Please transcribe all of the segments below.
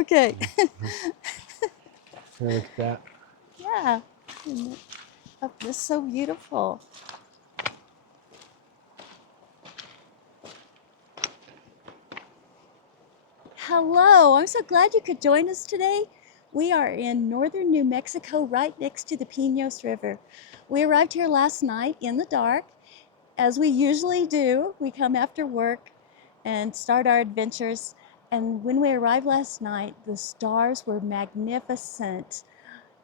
Okay. Here, look at that. Yeah. Oh, this is so beautiful. Hello, I'm so glad you could join us today. We are in northern New Mexico, right next to the Pinos River. We arrived here last night in the dark, as we usually do. We come after work and start our adventures. And when we arrived last night, the stars were magnificent.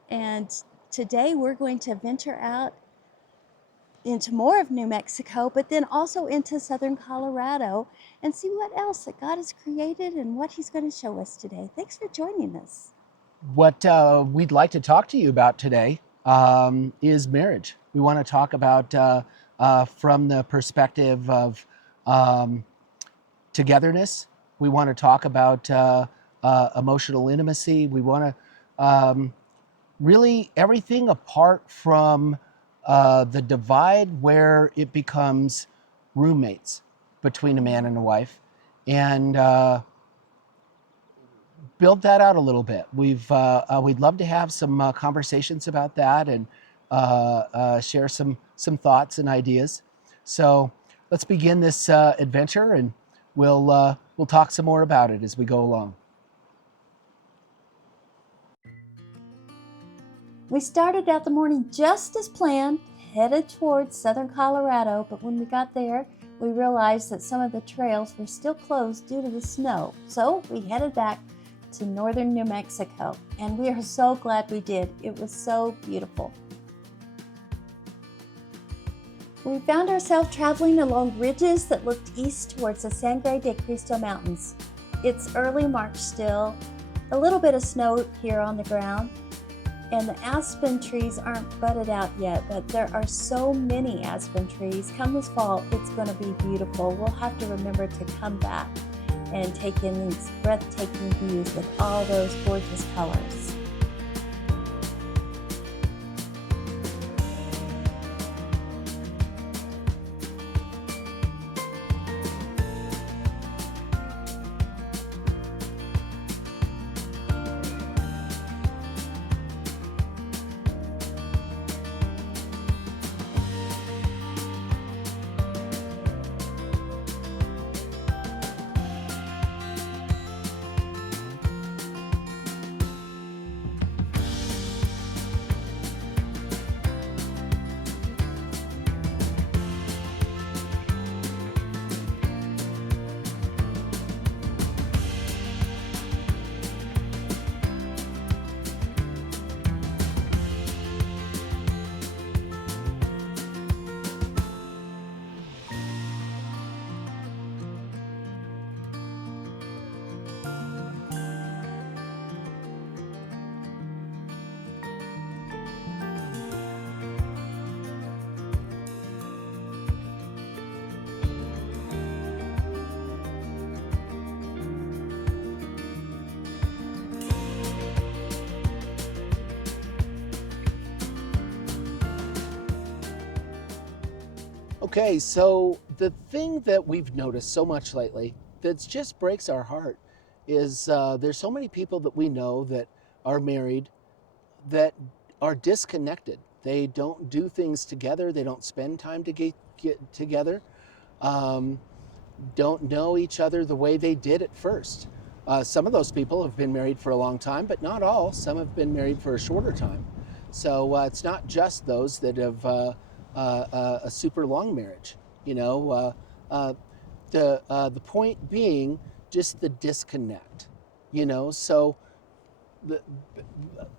And today we're going to venture out into more of New Mexico, but then also into southern Colorado and see what else that God has created and what He's going to show us today. Thanks for joining us. What we'd like to talk to you about today is marriage. We want to talk about from the perspective of togetherness. We want to talk about emotional intimacy. We want to really everything apart from the divide where it becomes roommates between a man and a wife, and build that out a little bit. We'd love to have some conversations about that and share some thoughts and ideas. So let's begin this adventure, and we'll talk some more about it as we go along. We started out the morning just as planned, headed towards southern Colorado, but when we got there, we realized that some of the trails were still closed due to the snow. So we headed back to northern New Mexico, and we are so glad we did. It was so beautiful. We found ourselves traveling along ridges that looked east towards the Sangre de Cristo Mountains. It's early March still, a little bit of snow here on the ground, and the aspen trees aren't budded out yet, but there are so many aspen trees. Come this fall, it's going to be beautiful. We'll have to remember to come back and take in these breathtaking views with all those gorgeous colors. Okay, so the thing that we've noticed so much lately that just breaks our heart is there's so many people that we know that are married that are disconnected. They don't do things together. They don't spend time to get together. Um, don't know each other the way they did at first. Some of those people have been married for a long time, but not all. Some have been married for a shorter time. So it's not just those that have a super long marriage. You know, the point being just the disconnect. You know, so the,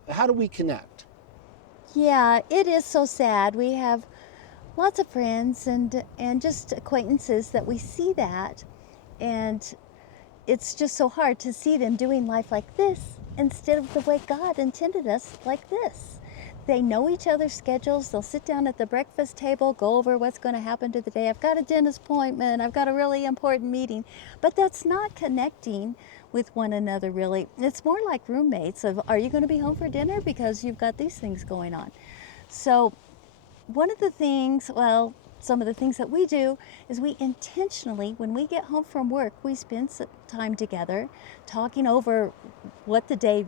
how do we connect? Yeah, it is so sad. We have lots of friends and just acquaintances that we see that, and it's just so hard to see them doing life like this instead of the way God intended us, like this. They know each other's schedules. They'll sit down at the breakfast table, go over what's going to happen to the day. I've got a dentist appointment. I've got a really important meeting. But that's not connecting with one another, really. It's more like roommates of, are you going to be home for dinner? Because you've got these things going on. So one of the things, well, some of the things that we do is we intentionally, when we get home from work, we spend some time together talking over what the day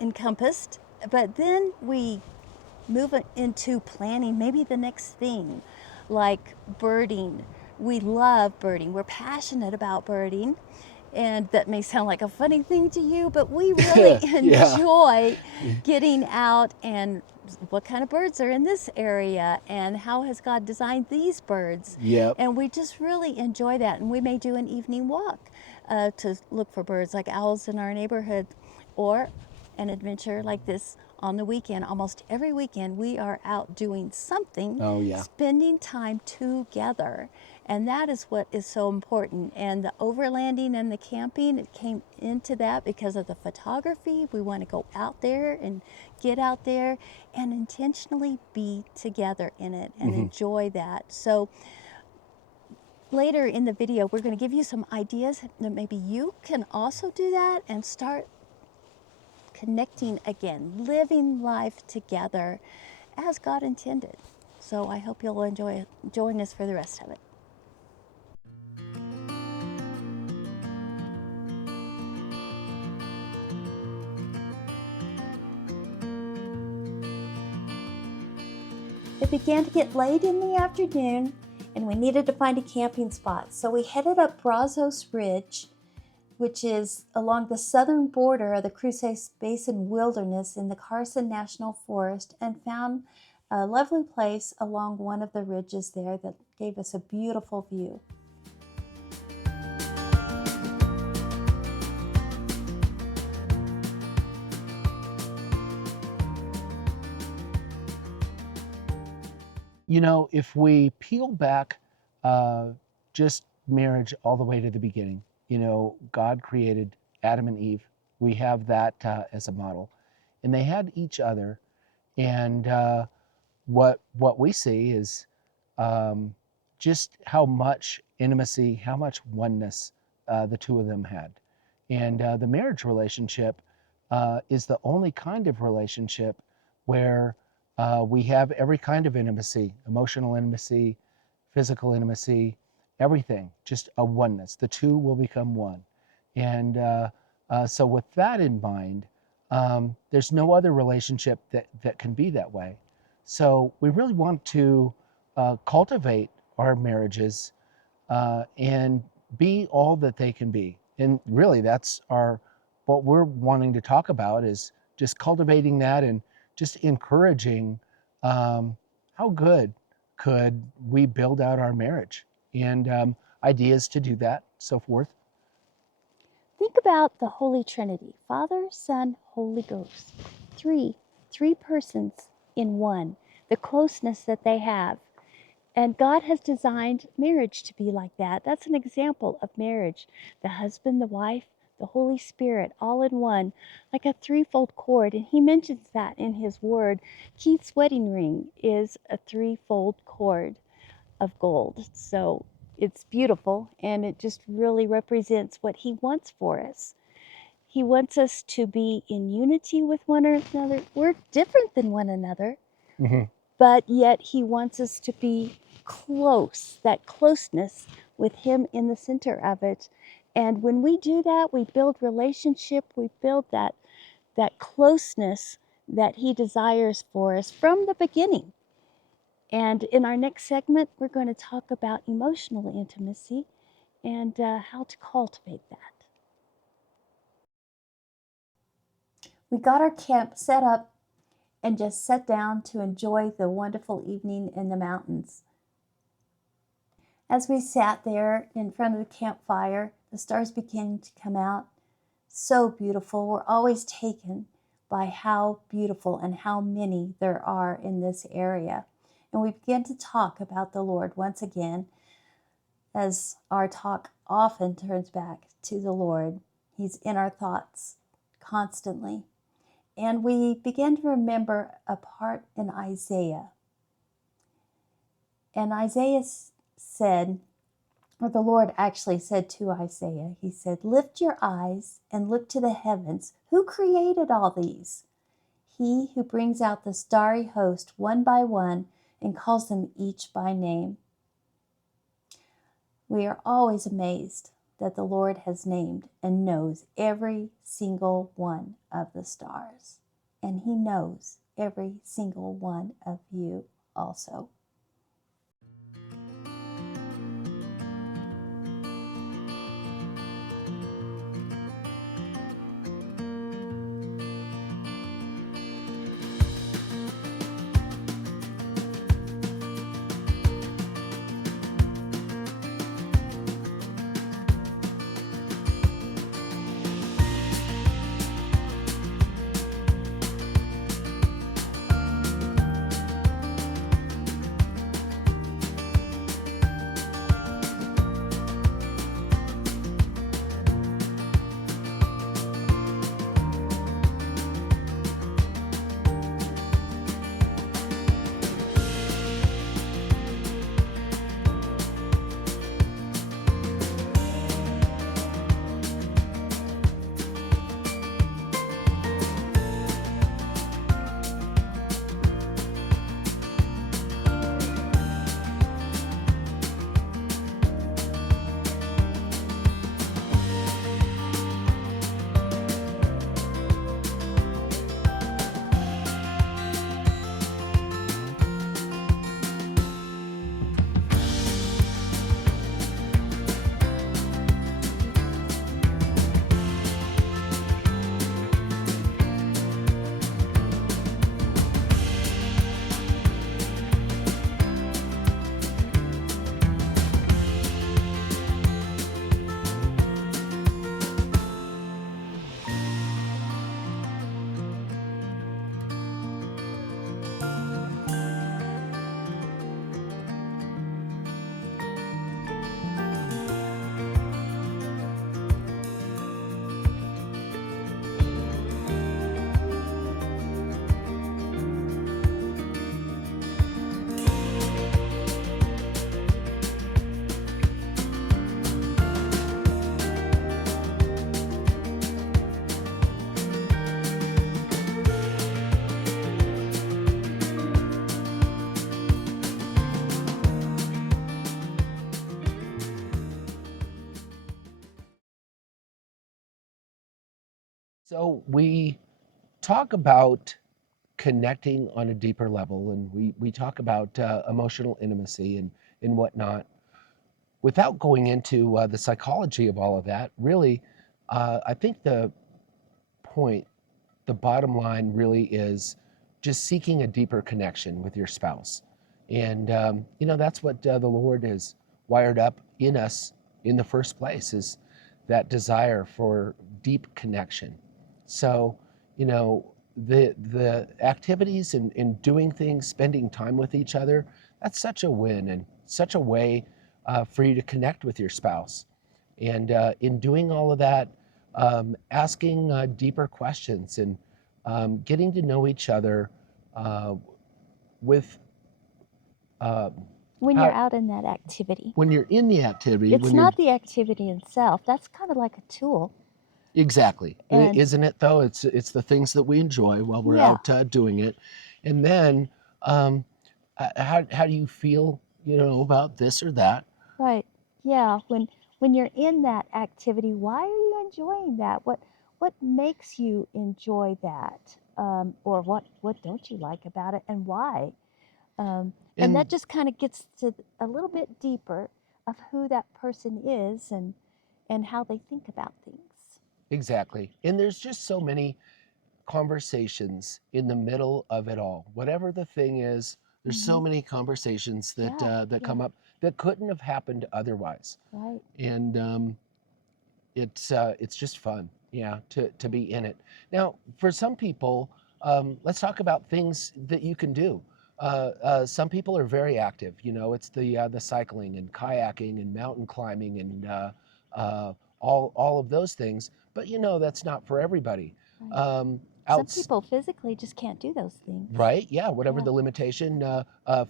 encompassed, but then we move into planning maybe the next thing, like birding. We love birding. We're passionate about birding. And that may sound like a funny thing to you, but we really Yeah. enjoy getting out and what kind of birds are in this area and how has God designed these birds. Yep. And we just really enjoy that. And we may do an evening walk to look for birds like owls in our neighborhood, or an adventure like this on the weekend. Almost every weekend we are out doing something, Oh, yeah. spending time together. And that is what is so important. And the overlanding and the camping, it came into that because of the photography. We want to go out there and get out there and intentionally be together in it and enjoy that. So later in the video, we're going to give you some ideas that maybe you can also do that and start connecting again, living life together as God intended. So I hope you'll join us for the rest of it. It began to get late in the afternoon and we needed to find a camping spot. So we headed up Brazos Ridge, which is along the southern border of the Cruces Basin Wilderness in the Carson National Forest, and found a lovely place along one of the ridges there that gave us a beautiful view. You know, if we peel back just marriage all the way to the beginning, you know, God created Adam and Eve. We have that as a model. And they had each other. And what we see is just how much intimacy, how much oneness the two of them had. And the marriage relationship is the only kind of relationship where we have every kind of intimacy, emotional intimacy, physical intimacy, everything, just a oneness. The two will become one. And so, with that in mind, there's no other relationship that can be that way. So, we really want to cultivate our marriages and be all that they can be. And really, that's what we're wanting to talk about is just cultivating that and just encouraging how good could we build out our marriage and ideas to do that, so forth. Think about the Holy Trinity, Father, Son, Holy Ghost. Three persons in one, the closeness that they have. And God has designed marriage to be like that. That's an example of marriage. The husband, the wife, the Holy Spirit, all in one, like a threefold cord. And he mentions that in his word. Keith's wedding ring is a threefold cord of gold. So it's beautiful, and it just really represents what he wants for us. He wants us to be in unity with one another. We're different than one another, but yet he wants us to be close, that closeness with him in the center of it. And when we do that, we build relationship, we build that closeness that he desires for us from the beginning. And in our next segment, we're going to talk about emotional intimacy and how to cultivate that. We got our camp set up and just sat down to enjoy the wonderful evening in the mountains. As we sat there in front of the campfire, the stars began to come out. So beautiful. We're always taken by how beautiful and how many there are in this area. And we began to talk about the Lord once again, as our talk often turns back to the Lord. He's in our thoughts constantly. And we began to remember a part in Isaiah. And Isaiah said, or the Lord actually said to Isaiah, he said, "Lift your eyes and look to the heavens. Who created all these? He who brings out the starry host one by one, and calls them each by name. We are always amazed that the Lord has named and knows every single one of the stars. And He knows every single one of you also. So we talk about connecting on a deeper level, and we talk about emotional intimacy and whatnot. Without going into the psychology of all of that, really, I think point, the bottom line really is just seeking a deeper connection with your spouse. And, that's what the Lord has wired up in us in the first place, is that desire for deep connection. So, the activities and doing things, spending time with each other, that's such a win and such a way for you to connect with your spouse. And in doing all of that, asking deeper questions and getting to know each other uh, with uh, When you're how, out in that activity, when you're in the activity, it's when you're not the activity itself. That's kind of like a tool. exactly, And isn't it though? It's the things that we enjoy while we're yeah, out doing it, and then um, how do you feel, about this or that? right. Yeah, when you're in that activity, why are you enjoying that? What makes you enjoy that? Or what don't you like about it, and why? And And that just kind of gets to a little bit deeper of who that person is and how they think about things. exactly, and there's just so many conversations in the middle of it all. Whatever the thing is, there's so Hmm. many conversations Yeah, that yeah, come up that couldn't have happened otherwise. right. And it's just fun, yeah, to be in it. Now, for some people, let's talk about things that you can do. Some people are very active. It's the cycling and kayaking and mountain climbing and uh, all of those things. But that's not for everybody. Right. Um, Some outs people physically just can't do those things. Right, yeah, whatever Yeah, the limitation,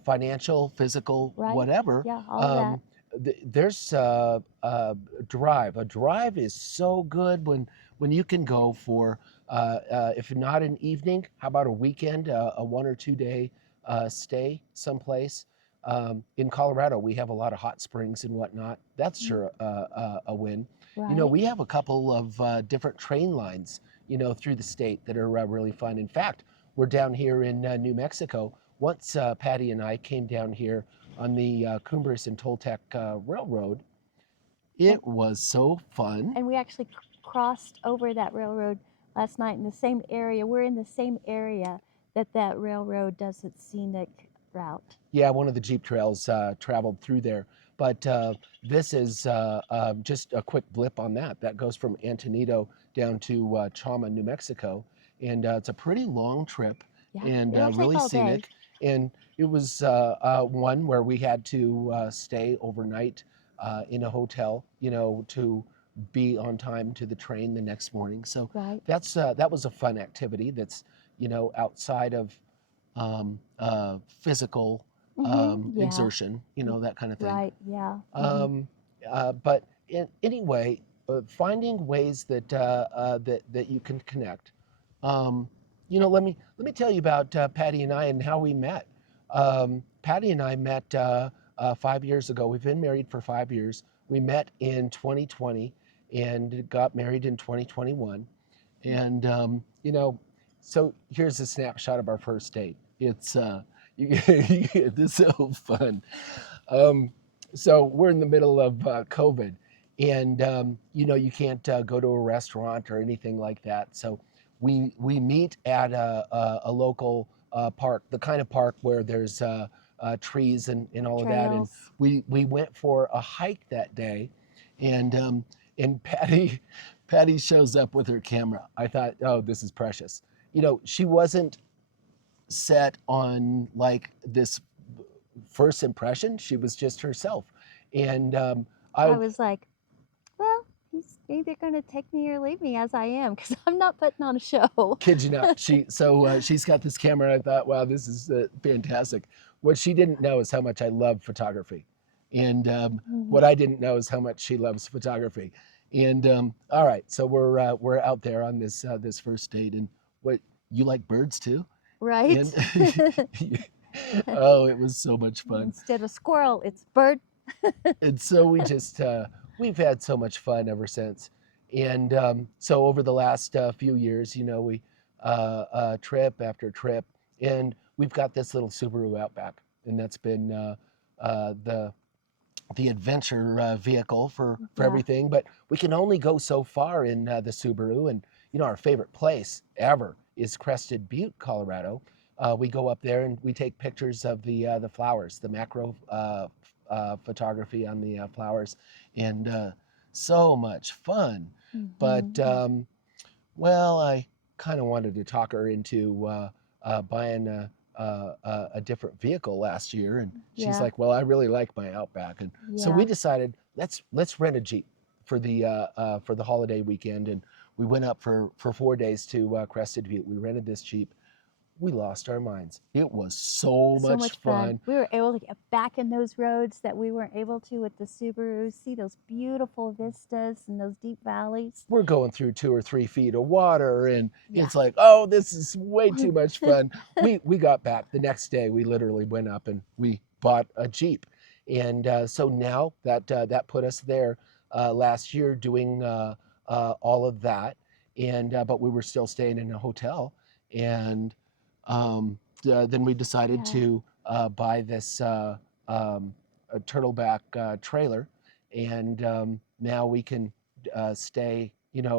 financial, physical, right. whatever. Yeah, all of that. Um, there's drive. A drive is so good when you can go for, if not an evening, how about a weekend, a 1 or 2 day stay someplace. In Colorado, we have a lot of hot springs and whatnot. That's sure a win. Right. We have a couple of different train lines, through the state that are really fun. In fact, we're down here in New Mexico. Once Patty and I came down here on the Cumbres and Toltec Railroad, And, it was so fun. and we actually crossed over that railroad last night in the same area. We're in the same area that railroad does its scenic route. Yeah, one of the Jeep trails traveled through there. But this is just a quick blip on that. That goes from Antonito down to Chama, New Mexico. And it's a pretty long trip Yeah, and it'll take really all day. scenic. And it was one where we had to stay overnight in a hotel, to be on time to the train the next morning. So Right. that was a fun activity that's, outside of physical Yeah. exertion, that kind of thing. Right. Yeah. Um, but anyway, finding ways that you can connect. Um, let me tell you about Patty and I and how we met. Patty and I met 5 years ago. We've been married for 5 years. We met in 2020 and got married in 2021. And so here's a snapshot of our first date. It's it's so fun. Um, so we're in the middle of COVID, and you can't go to a restaurant or anything like that. So we meet at a local park, the kind of park where there's trees and all of that. And Trails. we went for a hike that day, and Patty shows up with her camera. I thought, oh, this is precious. She wasn't set on like this first impression. She was just herself. And I I was like, well, he's either going to take me or leave me as I am because I'm not putting on a show. kid you not, she's got this camera. And I thought, wow, this is fantastic. What she didn't know is how much I love photography, and Mhm. what I didn't know is how much she loves photography. And all right, so we're out there on this first date, and what, you like birds too? Right? And oh, it was so much fun. Instead of squirrel, it's bird. And so we've had so much fun ever since. And so over the last few years, we trip after trip, and we've got this little Subaru Outback, and that's been the adventure vehicle for Yeah. everything. But we can only go so far in the Subaru, and our favorite place ever is Crested Butte, Colorado. We go up there and we take pictures of the flowers, the macro photography on the flowers, and so much fun. But Mm-hmm. well, I kind of wanted to talk her into buying a different vehicle last year, and she's Yeah. like, "Well, I really like my Outback," and so we Yeah. decided let's rent a Jeep for the holiday weekend, and we went up for 4 days to Crested Butte. We rented this Jeep. We lost our minds. It was so So much much fun. fun. We were able to get back in those roads that we weren't able to with the Subaru, see those beautiful vistas and those deep valleys. We're going through 2 or 3 feet of water, and Yeah. it's like, oh, this is way too much fun. We got back the next day. We literally went up and we bought a Jeep, and so now that put us there last year doing all of that, and but we were still staying in a hotel, and then we decided Yeah. to buy this a turtleback trailer, and now we can stay,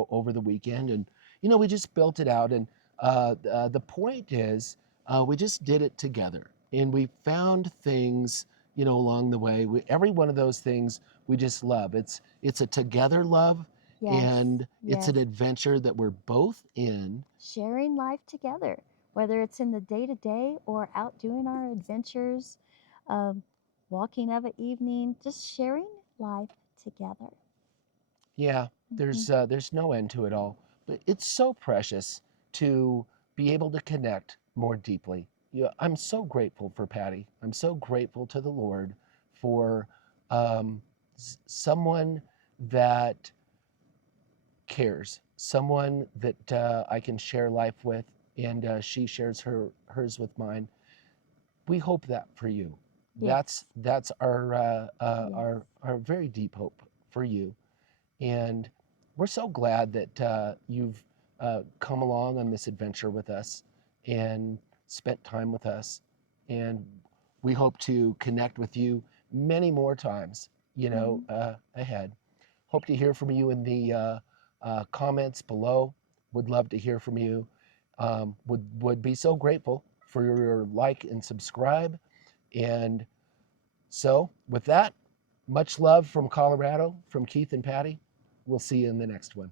over the weekend. And, we just built it out. And the point is, we just did it together. And we found things, along the way. Every one of those things we just love. It's a together love, Yes. and it's Yes. an adventure that we're both in. Sharing life together, whether it's in the day to day or out doing our adventures, um, walking of an evening, just sharing life together. Yeah, Hmm. there's no end to it all, but it's so precious to be able to connect more deeply. Yeah, I'm so grateful for Patty. I'm so grateful to the Lord for someone that cares, someone that I can share life with, and she shares hers with mine. we hope that for you. Yes. That's Yes. our very deep hope for you. And we're so glad that you've come along on this adventure with us and spent time with us. And we hope to connect with you many more times, Mm-hmm. ahead. Hope to hear from you in the comments below. Would love to hear from you. Would be so grateful for your like and subscribe. And so, with that, much love from Colorado, from Keith and Patty. We'll see you in the next one.